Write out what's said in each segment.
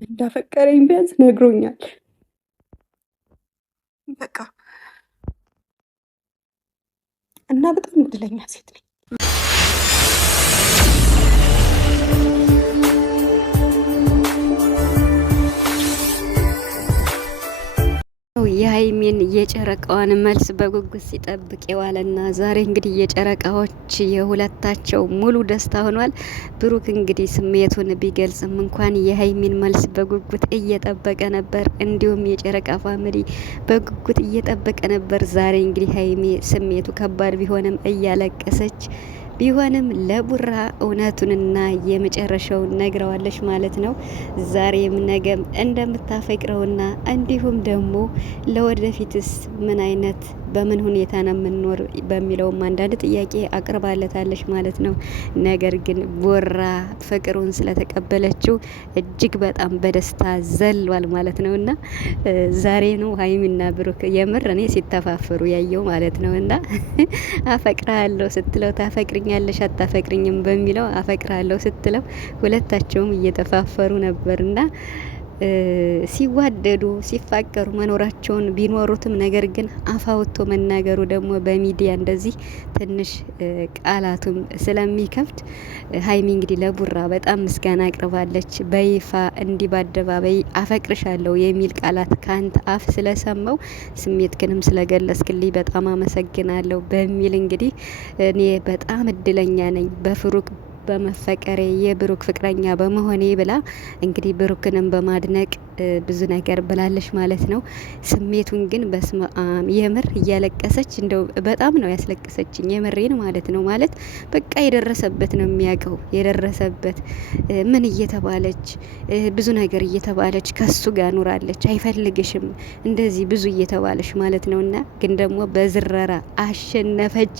እንዳፈቀረኝ ቢያንስ ነግሮኛል። በቃ እና በጣም እድለኛ ሴት ነኝ። የሀይሚን የጨረቃዋን መልስ በጉጉት ሲጠብቅ የዋለና ዛሬ እንግዲህ የጨረቃዎች የሁለታቸው ሙሉ ደስታ ሆኗል። ብሩክ እንግዲህ ስሜቱን ቢገልጽም እንኳን የሀይሚን መልስ በጉጉት እየጠበቀ ነበር። እንዲሁም የጨረቃ ፋሚሊ በጉጉት እየጠበቀ ነበር። ዛሬ እንግዲህ ሀይሚ ስሜቱ ከባድ ቢሆንም እያለቀሰች ቢሆንም ለቡራ እውነቱንና የመጨረሻውን ነግረዋለች ማለት ነው። ዛሬም ነገም እንደምታፈቅረውና እንዲሁም ደግሞ ለወደፊትስ ምን አይነት በምን ሁኔታ ነው የምንኖር በሚለውም አንዳንድ ጥያቄ አቅርባለታለች ማለት ነው። ነገር ግን ቡራ ፍቅሩን ስለተቀበለችው እጅግ በጣም በደስታ ዘሏል ማለት ነው። እና ዛሬ ነው ሀይሚና ብሩክ የምር እኔ ሲተፋፈሩ ያየው ማለት ነው። እና አፈቅራለሁ ስትለው ታፈቅርኛለሽ አታፈቅርኝም በሚለው አፈቅራለሁ ስትለው ሁለታቸውም እየተፋፈሩ ነበርና ሲዋደዱ ሲፋቀሩ መኖራቸውን ቢኖሩትም ነገር ግን አፋውቶ መናገሩ ደግሞ በሚዲያ እንደዚህ ትንሽ ቃላቱም ስለሚከብድ ሀይሚ እንግዲህ ለቡራ በጣም ምስጋና አቅርባለች። በይፋ እንዲህ በአደባባይ አፈቅርሻለሁ የሚል ቃላት ከአንተ አፍ ስለሰማው ስሜትክንም ስለገለጽክልኝ በጣም አመሰግናለሁ በሚል እንግዲህ እኔ በጣም እድለኛ ነኝ በፍሩክ በመፈቀሬ የብሩክ ፍቅረኛ በመሆኔ ብላ እንግዲህ ብሩክንም በማድነቅ ብዙ ነገር ብላለች ማለት ነው። ስሜቱን ግን በስመአም የምር እያለቀሰች እንደው በጣም ነው ያስለቀሰችኝ የምሬን ማለት ነው። ማለት በቃ የደረሰበት ነው የሚያውቀው የደረሰበት ምን እየተባለች ብዙ ነገር እየተባለች ከሱ ጋር ኑራለች። አይፈልግሽም እንደዚህ ብዙ እየተባለች ማለት ነውና ግን ደግሞ በዝረራ አሸነፈች።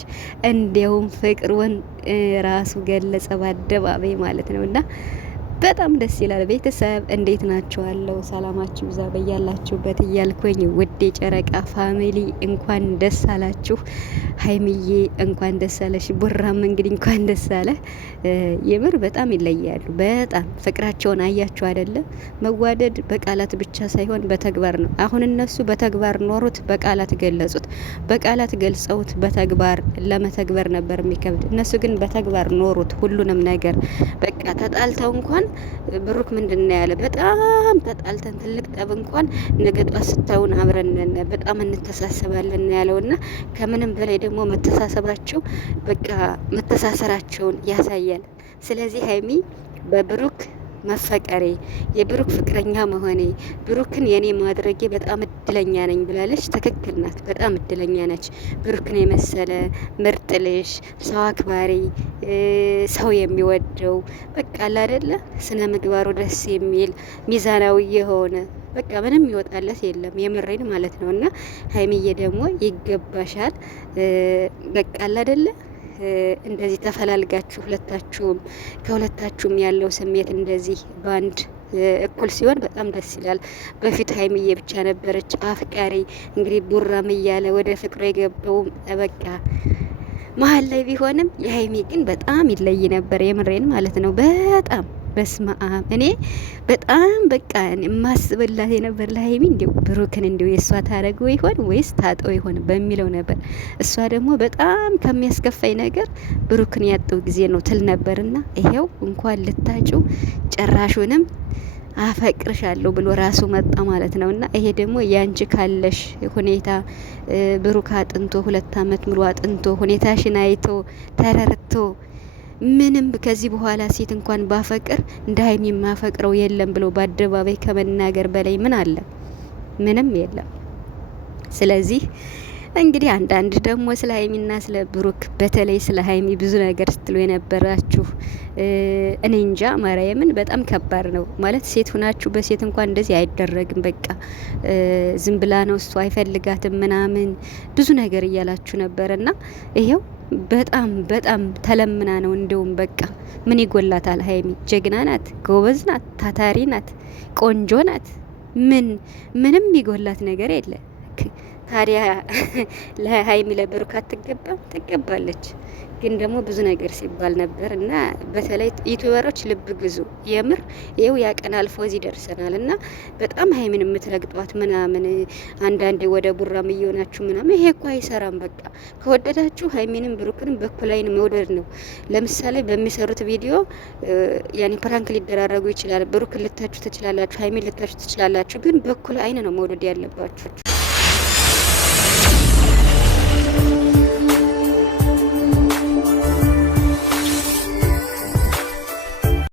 እንዲያውም ፍቅሩን ራሱ ገለጸ በአደባባይ ማለት ነውና በጣም ደስ ይላል። ቤተሰብ እንዴት ናችኋለሁ? ሰላማችሁ ብዛ በያላችሁበት እያልኩኝ ውድ የጨረቃ ፋሚሊ እንኳን ደስ አላችሁ። ሀይሚዬ እንኳን ደስ አለሽ። ቡራም እንግዲህ እንኳን ደስ አለ። የምር በጣም ይለያሉ። በጣም ፍቅራቸውን አያችሁ አይደለ? መዋደድ በቃላት ብቻ ሳይሆን በተግባር ነው። አሁን እነሱ በተግባር ኖሩት፣ በቃላት ገለጹት። በቃላት ገልጸውት በተግባር ለመተግበር ነበር የሚከብድ። እነሱ ግን በተግባር ኖሩት ሁሉንም ነገር። በቃ ተጣልተው እንኳን ብሩክ ምንድን ነው ያለ? በጣም ተጣልተን ትልቅ ጠብ እንኳን ነገ ጧት ስታዩን አብረን በጣም እንተሳሰባለን ያለውና ከምንም በላይ ደግሞ መተሳሰባቸው በቃ መተሳሰራቸውን ያሳያል። ስለዚህ ሀይሚ በብሩክ መፈቀሬ የብሩክ ፍቅረኛ መሆኔ ብሩክን የኔ ማድረጌ በጣም እድለኛ ነኝ ብላለች። ትክክል ናት። በጣም እድለኛ ነች። ብሩክን የመሰለ ምርጥ ልጅ፣ ሰው አክባሪ፣ ሰው የሚወደው በቃ አይደለ ስነ ምግባሩ ደስ የሚል ሚዛናዊ የሆነ በቃ ምንም ይወጣለት የለም። የምሬን ማለት ነው። እና ሀይሚዬ ደግሞ ይገባሻል። በቃ አይደለ እንደዚህ ተፈላልጋችሁ ሁለታችሁም ከሁለታችሁም ያለው ስሜት እንደዚህ ባንድ እኩል ሲሆን በጣም ደስ ይላል። በፊት ሀይሚዬ ብቻ ነበረች አፍቃሪ። እንግዲህ ቡራም እያለ ወደ ፍቅሩ የገባው በቃ መሀል ላይ ቢሆንም የሀይሚ ግን በጣም ይለይ ነበር። የምሬን ማለት ነው። በጣም በስማአም እኔ በጣም በቃ የማስብላት የነበር ለሀይሚ እንዲው ብሩክን እንዲው የእሷ ታደረገው ይሆን ወይስ ታጠው ይሆን በሚለው ነበር። እሷ ደግሞ በጣም ከሚያስከፋኝ ነገር ብሩክን ያጠው ጊዜ ነው ትል ነበርና ይሄው እንኳን ልታጩ ጭራሹንም አፈቅርሻለሁ ብሎ ራሱ መጣ ማለት ነውና ይሄ ደግሞ ያንቺ ካለሽ ሁኔታ ብሩክ አጥንቶ 2 አመት ሙሉ አጥንቶ ሁኔታሽን አይቶ ተረርቶ ምንም ከዚህ በኋላ ሴት እንኳን ባፈቅር እንደ ሀይሚ የማፈቅረው የለም ብሎ በአደባባይ ከመናገር በላይ ምን አለ? ምንም የለም። ስለዚህ እንግዲህ አንዳንድ ደግሞ ስለ ሀይሚና ስለ ብሩክ በተለይ ስለ ሀይሚ ብዙ ነገር ስትሉ የነበራችሁ እኔ እንጃ ማርያምን በጣም ከባድ ነው ማለት ሴት ሁናችሁ በሴት እንኳን እንደዚህ አይደረግም። በቃ ዝም ብላ ነው እሱ አይፈልጋትም ምናምን ብዙ ነገር እያላችሁ ነበርና ይሄው በጣም በጣም ተለምና ነው። እንደውም በቃ ምን ይጎላታል? ሀይሚ ጀግና ናት፣ ጎበዝ ናት፣ ታታሪ ናት፣ ቆንጆ ናት። ምንም ይጎላት ነገር የለ። ልክ ታዲያ ለሀይሚ ለብሩክ አትገባም? ትገባለች። ግን ደግሞ ብዙ ነገር ሲባል ነበር እና በተለይ ዩቲዩበሮች ልብ ግዙ። የምር ይኸው ያቀን አልፎ እዚህ ደርሰናል እና በጣም ሀይሚን የምትረግጧት ምናምን አንዳንድ ወደ ቡራም እየሆናችሁ ምናምን ይሄ እኮ አይሰራም። በቃ ከወደዳችሁ ሀይሚንም ብሩክንም በኩል አይን መውደድ ነው። ለምሳሌ በሚሰሩት ቪዲዮ ያኔ ፕራንክ ሊደራረጉ ይችላል። ብሩክን ልታችሁ ትችላላችሁ፣ ሀይሚን ልታችሁ ትችላላችሁ። ግን በኩል አይን ነው መውደድ ያለባችሁ።